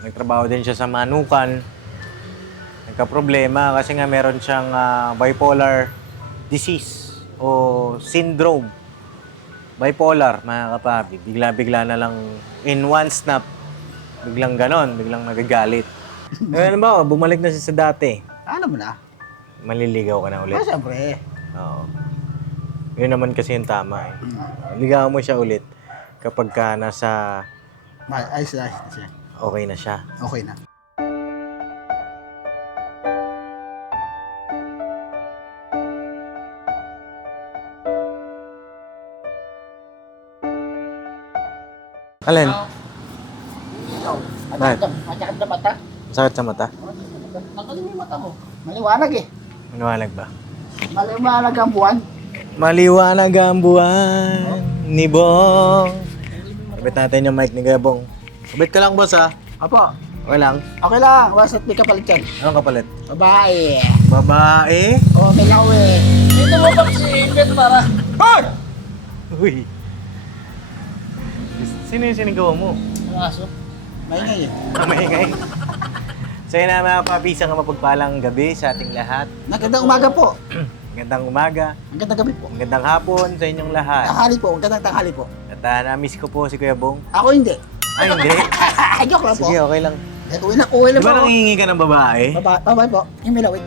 Nagtrabaho din siya sa Manukan. Nagka-problema kasi nga meron siyang bipolar disease o syndrome. Bipolar, mga kapapi. Bigla-bigla na lang in one snap. Biglang ganon, biglang nagagalit. Ano ba, bumalik na siya sa dati. Ano mo na? Maliligaw ka na ulit. Siyempre. Oo. Yun naman kasi yung tama eh. Ligawan mo siya ulit kapag ka nasa Ayos na siya. okay na siya. Okay na. Alin? Bakit? Masakit na mata. Sakit sa mata? Nakalim yung mata mo. Maliwanag eh. Maliwanag ba? Maliwanag ang buwan. Maliwanag ang buwan ni Bong. Sabit natin yung mic ni Gabong. Sabit ka lang, boss, ha? Apo. Okay lang. Okay lang. Basta't may kapalit yan. Anong kapalit? Babae. Babae? O, may lawe. Dito mo pa si Ingrid para. Hoy! Uy. Sino yung sinigaw mo? Ang aso. Maingay eh. Maingay. So yun na mga papi, isang mapagpalang gabi sa ating lahat. Magandang umaga po. Magandang umaga, Magandang gabi po. magandang hapon sa inyong lahat. Tanghali po. Magandang tanghali po. At na-miss ko po si Kuya Bong. Ako hindi. Ay, hindi. Joke lang po. Sige, okay lang. Uwi na Di po. ba nangihingi ka ng babae? Babae po. Yung may lawit.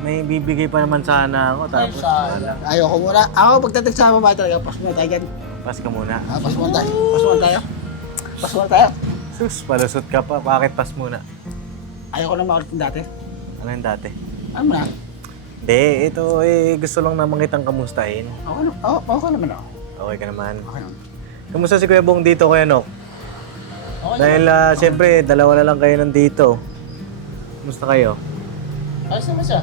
May bibigay pa naman sana ako. Tapos, wala. Ayoko muna. Ako pagdating sa babae talaga. Pas muna tayo dyan. Pas ka muna. Pas muna tayo. Pas muna tayo. Pas muna tayo. Sus, palusot ka pa. Bakit pas muna? Ayoko na makulit yung dati. Ano yung dati? Ano mo na? Hindi, ito eh, gusto lang naman kitang kamustahin. Okay naman ako. Okay ka naman. Okay naman. Kamusta si Kuya Bong dito, Kuya Nok? Okay Dahil siyempre, dalawa na lang kayo nandito. Kamusta kayo? Ayos naman siya.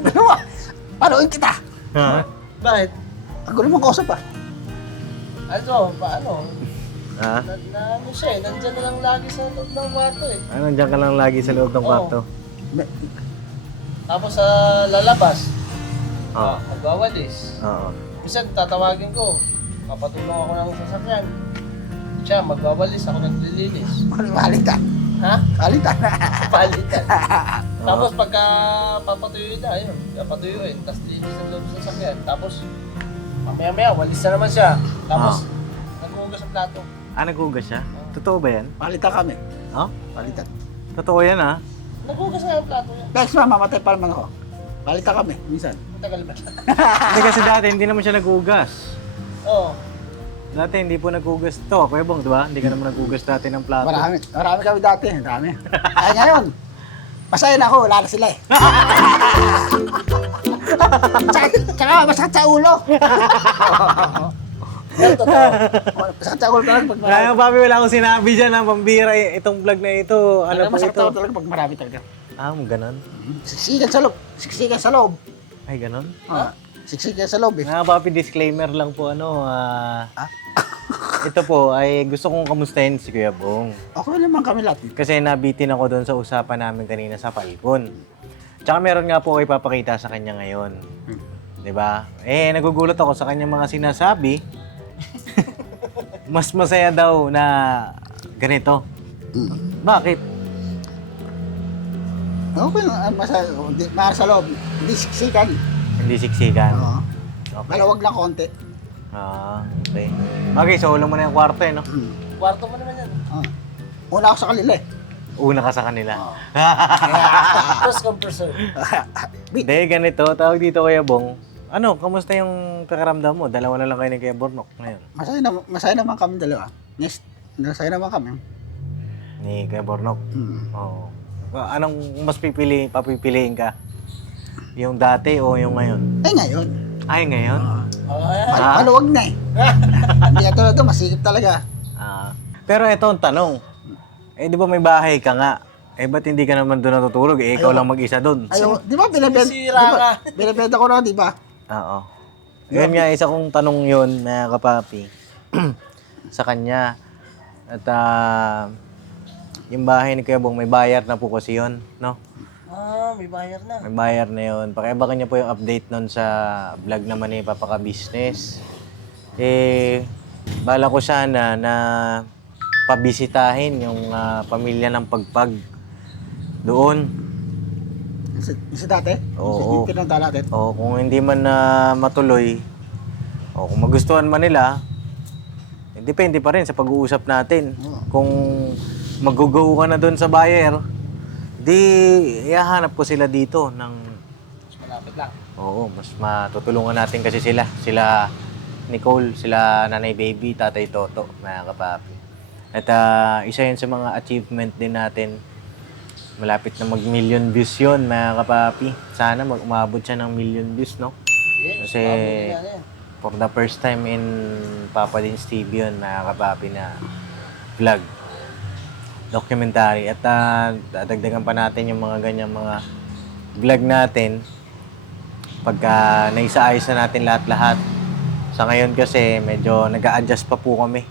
Dalawa. Panuin kita. Ha? Bakit? Ang gulo mong kausap ah. Ano, paano? Ha? Ano siya eh, nandyan na lang lagi sa loob ng kwarto eh. Ano, nandiyan ka lang lagi sa loob ng kwarto? Tapos sa lalabas, Oo. magwawalis. Oo. Minsan tatawagin ko, papatulong ako ng sasakyan. Siya, magwawalis, ako naglilinis. Palitan. Ha? Palitan. Palitan. Tapos pagka papatuyuin na, ayun, papatuyuin, tapos linis ang loob sa sasakyan. Tapos, mamaya-maya, walis na naman siya. Tapos, naghugas ang plato. Naghugas siya? Totoo ba yan? Palitan kami. Ha? Palitan. Totoo yan, ha? Naghugas na ang plato niya. Next ma, mamatay pa naman ako. Palitan kami, minsan. Matagal ba? Hindi kasi dati, hindi naman siya naghugas. Oo. Dati, hindi po naghugas. Ito, Kuya Bong, di ba? Hindi ka naman naghugas dati ng plato. Marami kami dati. Marami. Ay ngayon, masaya na ako, wala na sila eh. Tsaka masakit sa ulo. Pero totoo. Masakit sa ulo talaga pag marami. Kaya, papi, wala akong sinabi dyan, ha? Pambira, itong vlog na ito. Ano po Masakit ito? talaga pag marami talaga. Ganon? Siksikan sa loob. Siksikan sa loob. Ay, ganon? Siksikan sa loob eh. Mga papi, disclaimer lang po, ito po, ay gusto kong kamustahin si Kuya Bong. Okay naman kami lahat. Kasi nabitin ako doon sa usapan namin kanina sa Falcon. Tsaka meron nga po kayo ipapakita sa kanya ngayon. 'Di ba? Nagugulat ako sa kanyang mga sinasabi. Mas masaya daw na ganito. Bakit? Okay lang. Mahal sa loob. Hindi siksikan. Hindi siksikan. Oo. Okay. Malawag lang konti. Okay. Okay, so ulam mo na yung kwarto no? Kwarto mo naman yan. Una ako sa kanila eh. Una ka sa kanila. First come first serve. Hindi, ganito. Tawag dito Kuya Bong. Ano, kamusta yung pakiramdam mo? Dalawa na lang kayo ni Kuya Bornok ngayon. Masaya naman kami dalawa. Next, masaya naman kami. Ni Kuya Bornok. Oo. Anong mas papipiliin ka? Yung dati o yung ngayon? Eh ngayon. Ay, ngayon? Maluwag na eh. Hindi na tulad ito, masikip talaga. Pero ito ang tanong. Di ba may bahay ka nga? Ba't hindi ka naman doon natutulog? Ikaw lang mag-isa doon. Ayaw, di ba binibenta ko na, di ba? Oo. Yun nga, isa kong tanong yun, na kapapi, sa kanya. At yung bahay ni Kuya Bong, may bayar na po kasi yun, no? May bayar na. May bayar na yun. Pakiabakan niyo po yung update nun sa vlog naman ni Papaka Business. Bala ko sana na pabisitahin yung pamilya ng Pagpag doon. Isa dati? Oo. Yung pinunta natin? O kung hindi man na matuloy, o kung magustuhan man nila, depende pa rin sa pag-uusap natin. Oo. Kung mag-go ka na doon sa buyer, di ihahanap ko sila dito ng Mas malapit lang. oo, mas matutulungan natin kasi sila. Sila Nicole, sila Nanay Baby, Tatay Toto, mga kapapi. At isa yun sa mga achievement din natin. Malapit na mag-million views yun, mga kapapi. Sana umabot siya ng million views, no? Yes, Kasi mabuti na yan. for the first time in Papa Din's TV yun, mga kapapi, na vlog. Documentary. At dadagdagan pa natin yung mga ganyang mga vlog natin pagka naisaayos na natin lahat-lahat. Sa ngayon kasi medyo nag-a-adjust pa po kami.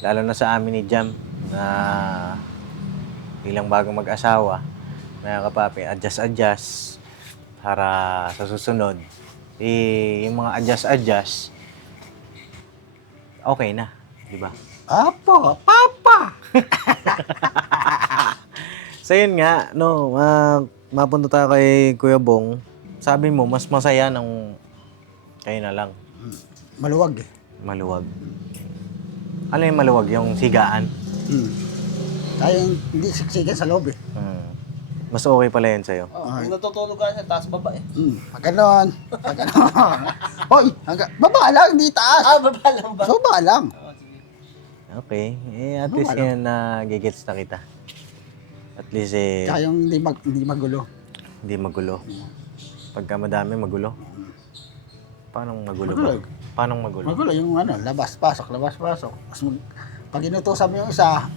Lalo na sa amin ni Jam na bilang bagong mag-asawa. Mga kapapi, adjust para sa susunod. Yung mga adjust, okay na, di ba? Apo, papa! So yun nga, no, mapunta tayo kay Kuya Bong. Sabi mo, mas masaya nung kayo na lang. Maluwag eh. Maluwag. Ano yung maluwag? Yung sigaan? Tayo hindi siksikan sa loob eh. Mas okay pala yun sa'yo. Oh, kung natutulog ka sa taas baba eh. Pag ganon. Hoy, baba lang, hindi taas. Baba lang ba? So, baba lang. Oo, sige. Okay. At least yun gigets na kita. At least Kaya yung hindi magulo. hindi magulo. Pagka madami, magulo. Paano magulo ba? Magulo. Paano magulo? Magulo yung labas, pasok. Pag inutusan mo yung isa,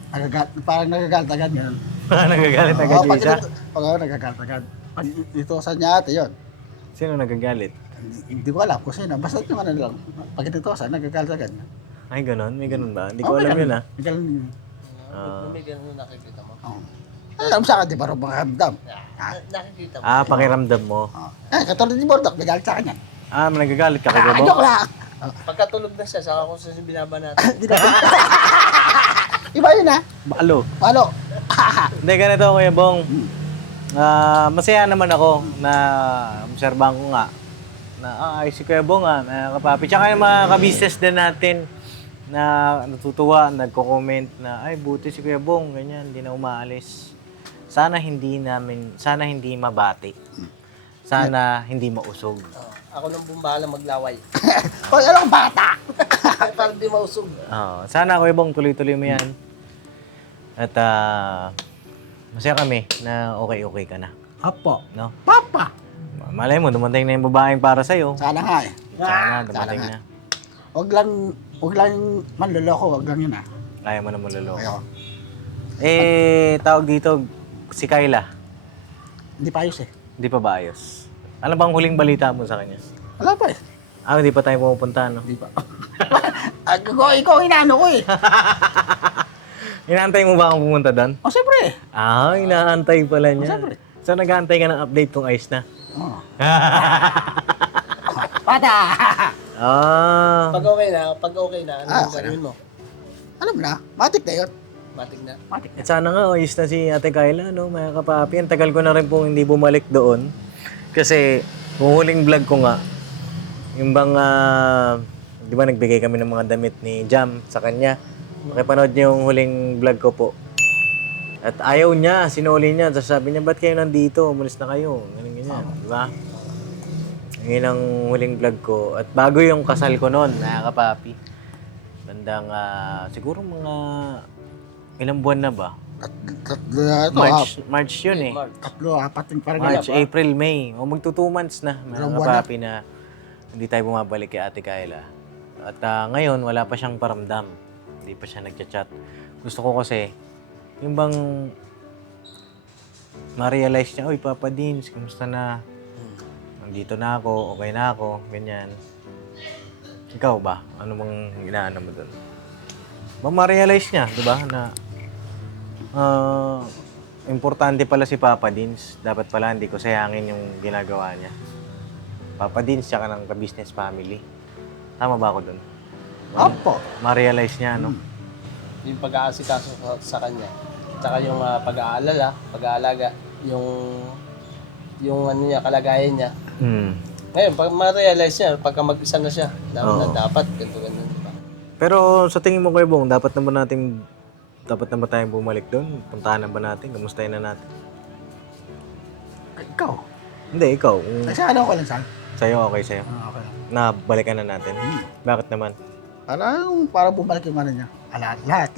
parang nagagalit agad yun. Nagagalit agad yung isa? Pag nagagalit agad. Pag inutusan niya ate yun. Sino nagagalit? Hindi ko alam kung sino. Basta yung lang. Pag inutusan, nagagalit agad. Ay, ganun? May ganun ba? Hindi ko alam yun May ganun yun. May ganun nakikita mo. Oo. Alam sa akin, di ba rin mga hamdam? Nakikita mo. Pakiramdam mo. Katulad ni Bordok, may galit sa kanya. Nagagalit ka kay Kuya Bong? Joke lang! Pagkatulog na siya, saka kung saan binaba natin. Iba yun ha? Balo. Palo. Hindi, ganito Kuya Bong. Masaya naman ako na obserbahan ko nga na ay si Kuya Bong mga kapapi. Tsaka yung mga ka-business din natin na natutuwa, nagko-comment na ay buti si Kuya Bong, ganyan, hindi na umaalis. Sana hindi mabati. Sana hindi mausog. Ako nang bumbahala maglaway. Hoy, anong bata? Para di mausog. Sana Kuya Bong tuloy-tuloy mo yan. At masaya kami na okay ka na. Apo. No? Papa. Malay mo, dumating na yung babaeng para sa'yo. Sana nga eh. Sana dumating Sana na. Huwag lang manloloko, huwag lang yun ha. Kaya mo na maluloko. Ayaw. Tawag dito, si Kyla. Hindi pa ayos eh. Hindi pa ba ayos? Ano bang huling balita mo sa kanya? Wala pa eh. Hindi pa tayo pumupunta, no? Hindi pa. Ikaw inaano ko eh. Inaantay mo ba akong pumunta doon? Siyempre. Inaantay pala niya. Siyempre. So, nag-aantay ka ng update kung ayos na? Oo. Bata! Pag okay na, ano gagawin mo? Alam mo na, matik na yun. Matig na. Matik na. At sana nga, ayos na si Ate Kyla, no? Mga kapapi. Ang tagal ko na rin pong hindi bumalik doon. Kasi, kung huling vlog ko nga, yung bang, di ba nagbigay kami ng mga damit ni Jam sa kanya. Makipanood niyo yung huling vlog ko po. At ayaw niya, sinuli niya. Tapos sabi niya, ba't kayo nandito? Umalis na kayo. Ganyan. Di ba? Yun ang huling vlog ko. At bago yung kasal ko noon, mga kapapi. Bandang, siguro mga ilang buwan na ba? Tatlo na ito. March yun eh. Tatlo, apat yung parang March, April, May. O magto 2 months na, mga Ilang buwan kapapi, na hindi tayo bumabalik kay Ate Kyla. At ngayon, wala pa siyang paramdam. Hindi pa siya nagchat-chat. Gusto ko kasi, yung bang ma-realize niya, "Uy, Papa Dins, kamusta na? Nandito na ako, okay na ako," ganyan. Ikaw ba? Ano bang inaano mo doon? Ma-realize niya, di ba, na importante pala si Papa Dins. Dapat pala hindi ko sayangin yung ginagawa niya. Papa Dins, tsaka ng ka-business family. Tama ba ako doon? Opo. Ma-realize niya, no? yung pag-aasikaso sa kanya. Tsaka yung pag-aalaga, yung ano niya, kalagayan niya. Ngayon, pag ma-realize niya, pagka mag-isa na siya, na dapat, ganito, diba? Pero sa tingin mo, Kuya Bong, dapat na ba tayong bumalik doon? Puntahan na ba natin? Kamustahin na natin? Ikaw. Hindi, ikaw. Kasi ano ko lang saan? Sa'yo, okay sa'yo. Okay. Na balikan na natin. Bakit naman? Para bumalik yung ano niya. Lahat.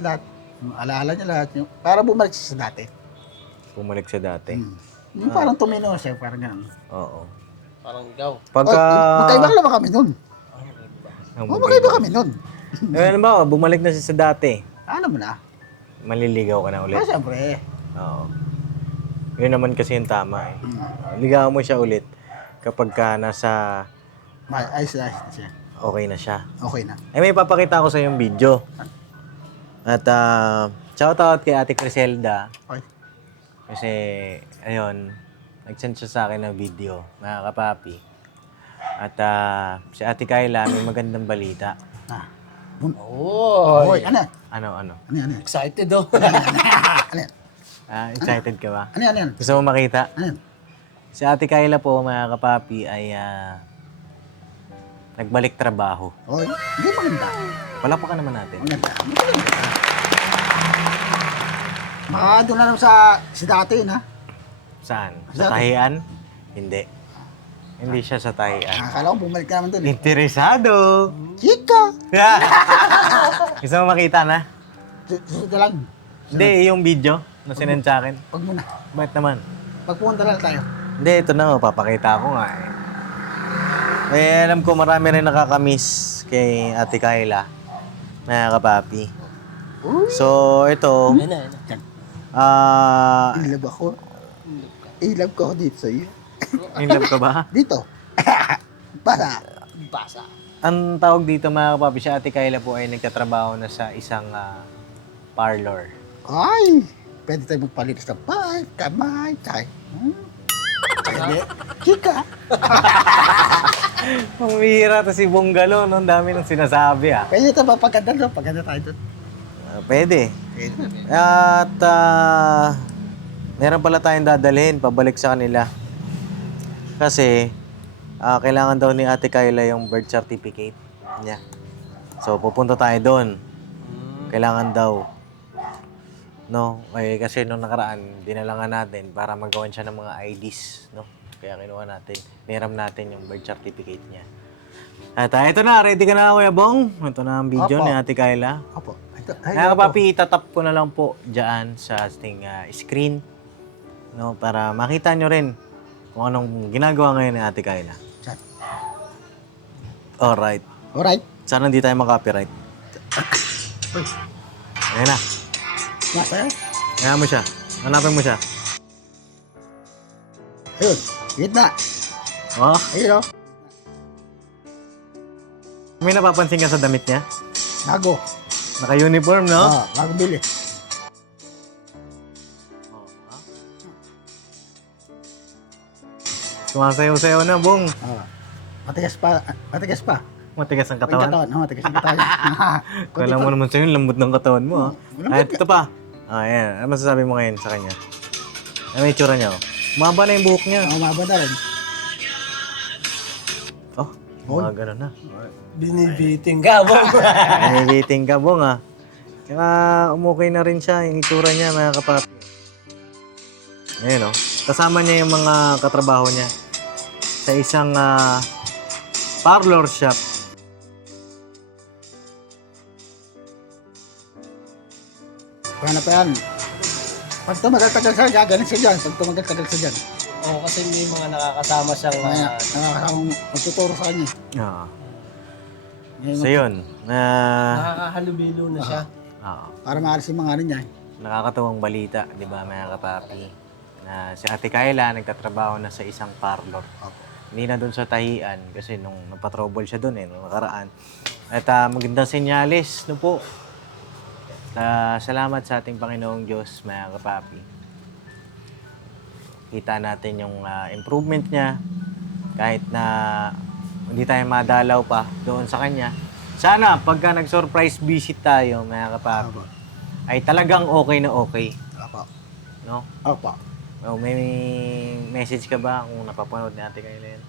Yung alaala niya lahat. Para bumalik siya sa dati. Bumalik sa dati. Yung parang tumino siya, parang gano'n. Oo. Parang ikaw. Pagka... Magkaiba ka naman kami nun. Magkaiba kami nun. Ano ba, bumalik na siya sa dati. Alam mo na. Maliligaw ka na ulit. Siyempre. Oo. Yun naman kasi yung tama eh. Ligawan mo siya ulit kapag ka nasa Ayos na siya. okay na siya. Okay na. Ay, may papakita ko sa yung video. At shoutout kay Ate Criselda. Okay. Kasi, ayun, nag-send siya sa akin ng video, mga kapapi. At si Ate Kayla, may magandang balita. Oy, ano? Ano? Ano? Excited oh. Ano? Excited ka ba? Ano? Gusto mo makita? Ano? Si Ate Kayla po, mga kapapi, ay nagbalik trabaho. Oy, hindi maganda. Palapakan naman natin. Maganda. Doon na lang si dati na. Saan? Sa Sa tahian? Hindi. Hindi siya sa tahian. Akala ko bumalik ka naman doon. Interesado! Chika! Gusto mo makita na? Susunod lang. Hindi, yung video na sinend sa akin. Pag muna. Bakit naman? Pagpunta lang tayo. Hindi, ito na, papakita ko nga eh. Eh, alam ko marami rin nakakamiss kay Ate Kayla, mga kapapi. So, ito, Ayun na. Ilab ako. Ilab ko dito sa iyo. in love ka ba? Dito. Para. Basa. Ang tawag dito, mga kapapi, si Ate Kayla po ay nagtatrabaho na sa isang parlor. Ay! Pwede tayo magpalinis ng kamay, tsaka. Chika! Pumihira to si Bonggalo, no? Ang dami nang sinasabi Pwede tayo mapaganda doon. Paganda tayo doon. Pwede. At meron pala tayong dadalhin pabalik sa kanila. Kasi kailangan daw ni Ate Kayla yung birth certificate niya. So pupunta tayo doon. Kailangan daw. No, kasi nung nakaraan, dinala nga natin para magawan siya ng mga IDs, no? Kaya kinuha natin, niram natin yung birth certificate niya. At ito na, ready ka na, Kuya Bong? Ito na ang video Opo. ni Ate Kayla. Opo. Kaya kapapi, itatap ko na lang po dyan sa ating screen, no? Para makita nyo rin kung anong ginagawa ngayon ni Ate Kayla. Chat. Alright. Alright. Sana hindi tayo mag-copyright. Ayan na. Nasa yun. Kaya mo siya. Hanapin mo siya. Ayun. Gitna. Oh, Ayun o. may napapansin ka sa damit niya? Bago. Naka-uniform, no? Bago bili. Sumasayaw-sayaw na, Bong. Matigas pa. Matigas pa. Matigas ang Ang katawan. katawan. Matigas ang katawan. Kala mo naman sa'yo, lambot ng katawan mo, ha? Lambot Ay, ito pa. Ayan. Ano masasabi mo ngayon sa kanya? Ano yung itsura niya, oh? Umaba na yung buhok niya. Umaba na rin. Oh, mga ganun na. Binibiting ka mo. Nanibiting ka, Bong, ha? Tsaka umukay na rin siya, yung itsura niya, mga kapapi. Ayun, oh. Kasama niya yung mga katrabaho niya sa isang parlor shop. Paano pa yan? Pag tumagal-tagal siya, gagaling siya dyan. Pag tumagal-tagal siya dyan. Oo, kasi may mga nakakasama siyang Nakakasamang magtuturo sa kanya. Ah. So yun, nakakahalubilo na siya. Para maalis yung mga ano niya. nakakatuwang balita, di ba, mga kapapi, na si Ate Kayla nagtatrabaho na sa isang parlor. Hindi na doon sa tahian kasi nung napatrouble siya doon nung nakaraan. At magandang senyales, no po. Salamat sa ating Panginoong Diyos, mga kapapi. Kita natin yung improvement niya kahit na hindi tayo madalaw pa doon sa kanya. Sana pagka nag-surprise visit tayo, mga kapapi, ay talagang okay na okay. Opo. No? Opo. O, may message ka ba kung napapanood ni Ate Kayla yan?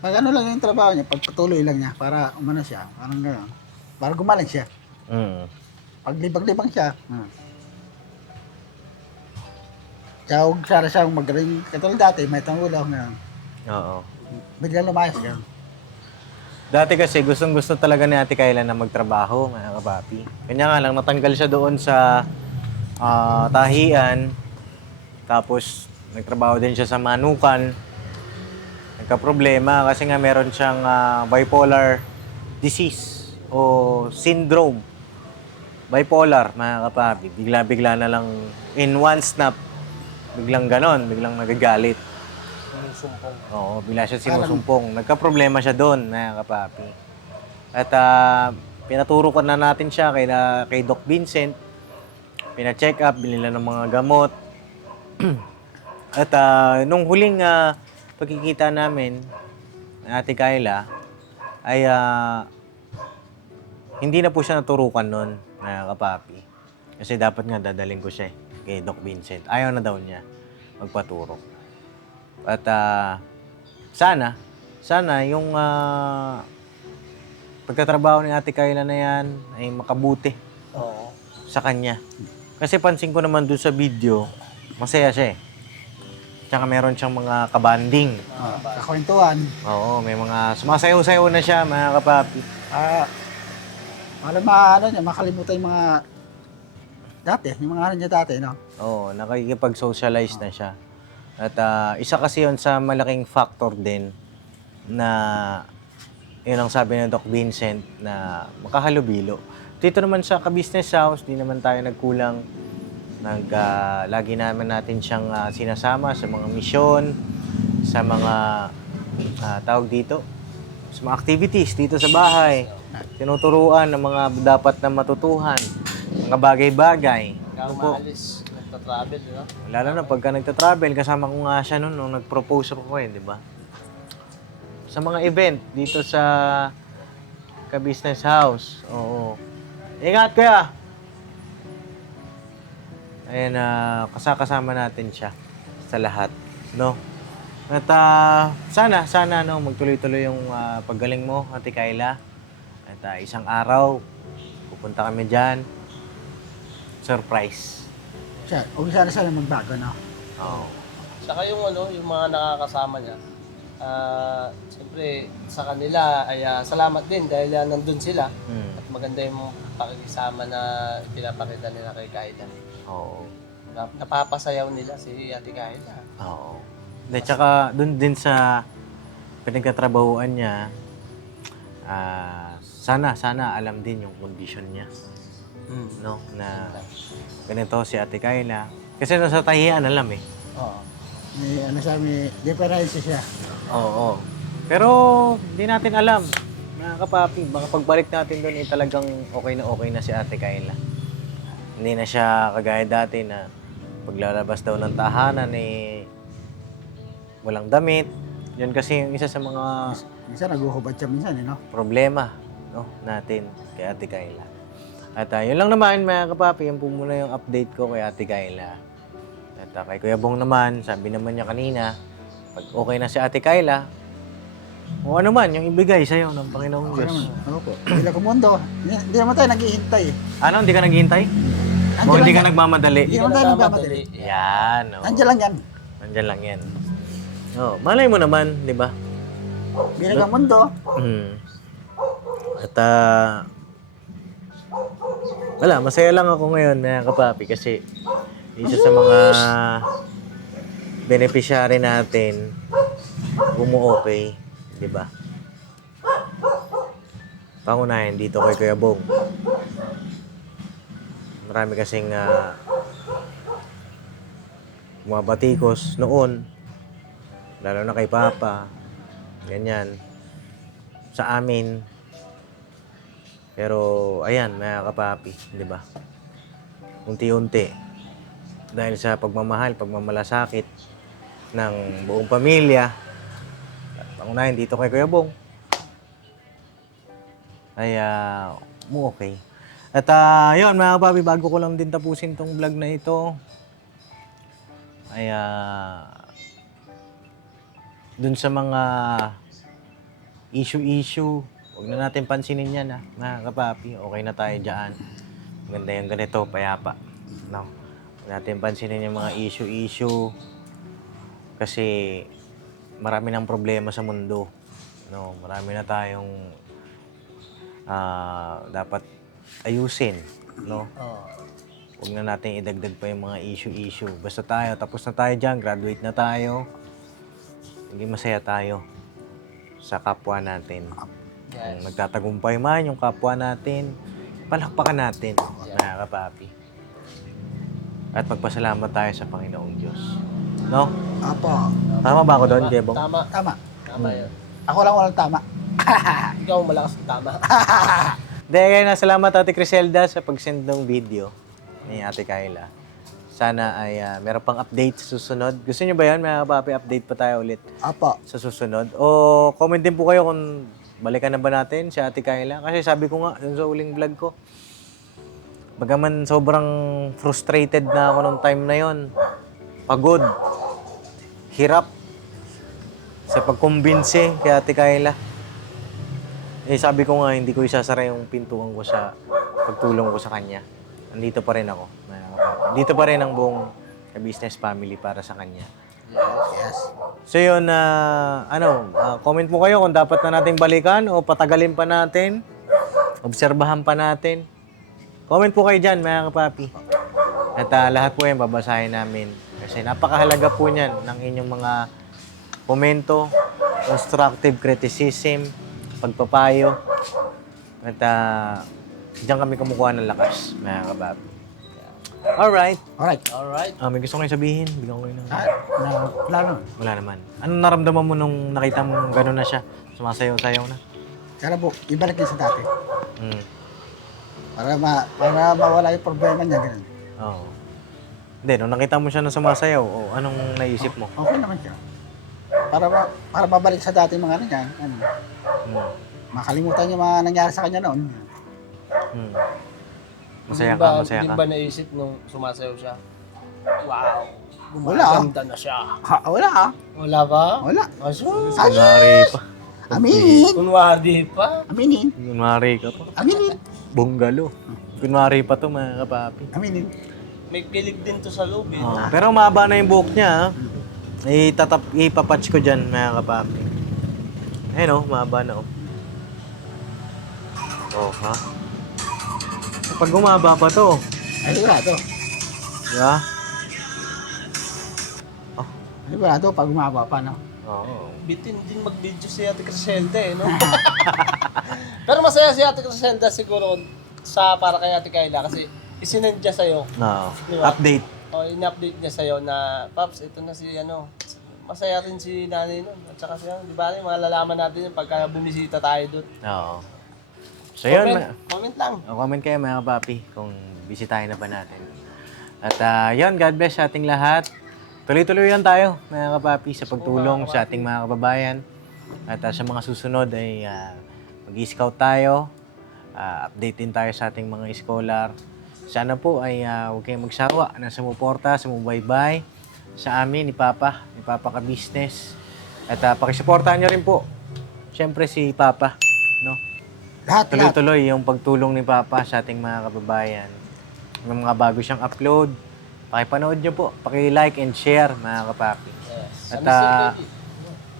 Pag ano lang yung trabaho niya, pagpatuloy lang niya para umano siya, parang gano'n. Para gumaling siya. Mm. Pag libang-libang siya, kaya huwag sana siyang magaling. Katulad dati, may tangulo ngayon. Oo. Biglang lumayas gano'n. Dati kasi gustong-gusto talaga ni Ate Kayla na magtrabaho, mga kapapi. Kanya nga lang, natanggal siya doon sa tahian. Tapos, nagtrabaho din siya sa manukan. Nagka-problema kasi nga meron siyang bipolar disease o syndrome. Bipolar, mga kapapi. Bigla-bigla na lang, in one snap, biglang ganon, biglang nagagalit. Yung sumpong. Oo, bigla siya sinusumpong. Nagka-problema siya doon, mga kapapi. At pinaturo ko na natin siya kay Doc Vincent. Pina-check up, binila ng mga gamot. At nung huling pagkikita namin, ng Ate Kayla, ay hindi na po siya naturukan nun, mga kapapi. Kasi dapat nga dadaling ko siya kay Doc Vincent. Ayaw na daw niya magpaturo. At sana yung pagkatrabaho ni Ate Kayla na yan ay makabuti Oo. sa kanya. Kasi pansin ko naman doon sa video, masaya siya eh. Tsaka meron siyang mga kabanding. Kakwentuhan. Oo, may mga sumasayaw-sayaw na siya, mga kapapi. Para ano niya, makalimutan yung mga dati, yung mga ano niya dati, no? Oo, nakikipag-socialize na siya. At isa kasi yun sa malaking factor din na yun ang sabi ng Doc Vincent na makahalubilo. Dito naman sa ka-business house, di naman tayo nagkulang. Lagi naman natin siyang sinasama sa mga misyon, sa mga tawag dito, sa mga activities dito sa bahay. Tinuturuan ng mga dapat na matutuhan, mga bagay-bagay. Kaya maalis, nagta-travel, no? Lalo na pagka nagta-travel, kasama ko nga siya noon nung nag-propose ako di ba? Sa mga event dito sa ka-business house. Oo. Ingat kuya! Ayan, kasama natin siya sa lahat, no? At sana no, magtuloy-tuloy yung paggaling mo, Ate Kayla. At isang araw, pupunta kami dyan. Surprise. Siya, huwag sana magbago, no? Oo. Saka yung yung mga nakakasama niya, siyempre sa kanila ay salamat din dahil nandun sila. At maganda yung pakikisama na pinapakita nila kay Kayla. Oo. Napapasayaw nila si Ate Kayla. Oo. At saka dun din sa pinagkatrabahuan niya, sana alam din yung condition niya. No? Na ganito si Ate Kayla. Kasi nasa tahiyan alam eh. Oo. May ano siya, may difference siya. Oo. Pero hindi natin alam. Mga kapapi, baka pagbalik natin doon talagang okay na si Ate Kayla. Hindi na siya kagaya dati na paglalabas daw ng tahanan walang damit. Yun kasi yung isa sa mga Minsan naguhubad siya minsan, no? problema no, natin kay Ate Kayla. At yun lang naman mga kapapi, yan po muna yung update ko kay Ate Kayla. At kay Kuya Bong naman, sabi naman niya kanina, pag okay na si Ate Kayla, o ano man, yung ibigay sa'yo ng Panginoong Okay Diyos. naman. Ano po? Hindi lang kumundo. Hindi naman tayo naghihintay. Ano, hindi ka naghihintay? O hindi ka nagmamadali? Hindi naman tayo nagmamadali. Yan. Oh. Nandiyan lang yan. Nandyan lang yan. Oh, malay mo naman, di ba? Bilang ang mundo. At wala, masaya lang ako ngayon mga kapapi kasi isa sa mga beneficiary natin okay, di ba? Pangunahin dito kay Kuya Bong. Marami kasing mga batikos noon, lalo na kay Papa, ganyan, sa amin. Pero ayan, mga kapapi, di ba? Unti-unti, dahil sa pagmamahal, pagmamalasakit ng buong pamilya, at pangunahin dito kay Kuya Bong, ay okay. At yun mga kapapi, bago ko lang din tapusin tong vlog na ito, ay dun sa mga issue, huwag na natin pansinin yan mga kapapi. Okay na tayo dyan. Maganda yung ganito, payapa. No? Huwag natin pansinin yung mga issue. Kasi marami ng problema sa mundo. No? Marami na tayong dapat ayusin. No? Huwag na natin idagdag pa yung mga issue. Basta tayo, tapos na tayo dyan, graduate na tayo. Hindi masaya tayo sa kapwa natin. Kung nagtatagumpay man yung kapwa natin, palakpakan natin, mga kapapi. At magpasalamat tayo sa Panginoong Diyos. No? Apo. Tama ba ako doon, Jebong? Tama. Tama. Yun. Ako lang walang tama. Ikaw malakas ng tama. Kaya na salamat Ate Criselda sa pag-send ng video ni Ate Kayla. Sana ay meron pang update sa susunod. Gusto niyo ba yan, mga kapapi? Update pa tayo ulit Apo. sa susunod. O comment din po kayo kung balikan na ba natin si Ate Kayla. Kasi sabi ko nga, dun sa uling vlog ko, bagaman sobrang frustrated na ako nung time na yon. Pagod. Hirap. Sa pagkumbinse kay Ate Kayla. Sabi ko nga, hindi ko isasara yung pintuan ko sa pagtulong ko sa kanya. Nandito pa rin ako. Dito pa rin ang buong business family para sa kanya. Yes. So yun, comment mo kayo kung dapat na nating balikan o patagalin pa natin. Obserbahan pa natin. Comment po kayo dyan, mga kapapi. At lahat po yan babasahin namin. Kasi napakahalaga po niyan ng inyong mga komento, constructive criticism, pagpapayo. At diyan kami kumukuha ng lakas, mga kapapi. Alright. Alright. May gusto ko kayong sabihin? Bigyan ko kayo ng... Wala naman. Wala naman. Anong naramdaman mo nung nakita mo gano'n na siya? Sumasayaw-sayaw na? Sana po, ibalik niya sa dati. Hmm. Para mawala yung problema niya, ganun. Oo. Hindi, nung nakita mo siya na sumasayaw, anong naisip mo? Okay naman siya. Para mabalik sa dati mga ano niya, Hmm. makalimutan yung mga nangyari sa kanya noon. Hmm. Masaya Hindi ka, masaya Hindi ka. ba naisip nung sumasayaw siya? Wow. Wala. Gumaganda na siya. Wala. Wala ba? Wala. Aso. Kunwari pa. Aminin. Kunwari pa. Aminin. Kunwari ka pa. Aminin. Bunggalo. Kunwari pa to, mga kapapi. Aminin. May kilig din to sa loob eh. Pero mahaba na yung buhok niya, ipapatch ko dyan, mga kapapi. Ayun mahaba na ha? Pag gumaba pa to, Ay, wala to. di ba? Ay, wala to. Pag umaba pa, no? Oo. Bitin din mag-video si Ate Criselda eh, no? Pero masaya si Ate Criselda siguro para kay Ate Kayla kasi isinend niya sa'yo. Oo. Di ba? Update. O, in-update niya sa'yo na, Paps, ito na si masaya rin si nanay nun. At saka siya, di ba, malalaman natin yung pagka bumisita tayo doon. Oo. So yun, Comment lang. comment kayo mga kapapi kung bisitahin na ba natin. At yun, God bless sa ating lahat. Tuloy-tuloy lang tayo mga kapapi sa pagtulong sa ating mga kababayan. At sa mga susunod ay mag-i-scout tayo. Update din tayo sa ating mga scholar. Sana po ay huwag kayong magsawa na sumuporta, sumubaybay sa amin ni Papa Ka-Business. At pakisuportahan nyo rin po, siyempre si Papa, no? Lahat. Tuloy-tuloy yung pagtulong ni Papa sa ating mga kababayan. May mga bago siyang upload. Pakipanood nyo po, paki-like and share mga kapapi. Yes. At Mr. KB.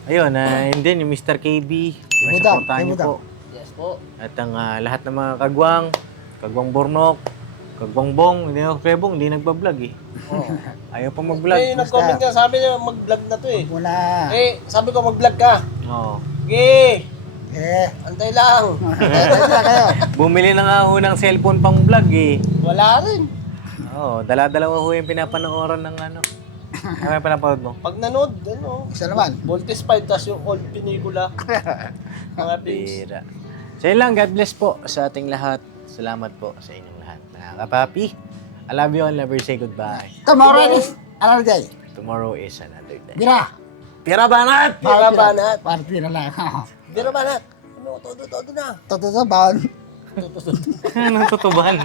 ayun, yun din yung Mr. KB. Budang, Supportahan nyo Budang. po. Yes po. At ang lahat ng mga kagwang Burnok, kagwang Bong, hindi ako kay Bong, hindi nagbablog eh. Oh. Ayaw pa mag-vlog. Eh, nag-comment nga, sabi niya mag-vlog na to eh. Muna. Sabi ko mag-vlog ka. Oo. Sige, antay lang. Sila kayo. Bumili na nga ho ng cellphone pang vlog eh. Wala rin. Oo, dala-dalawa ho yung pinapanooran ng ano. Ano yung pinapanood mo? Pag nanood, Isa naman. Voltes 5, tas yung old pinikula. Mga things. Bira. So yun lang, God bless po sa ating lahat. Salamat po sa inyong lahat. Mga kapapi, I love you all, never say goodbye. Tomorrow is another day. Tomorrow is another day. Bira. Pira banat! Bira banat. Para pira lang. Bira banat. Ano, todo na. Totoo ba? Tututut. Anong tutuban?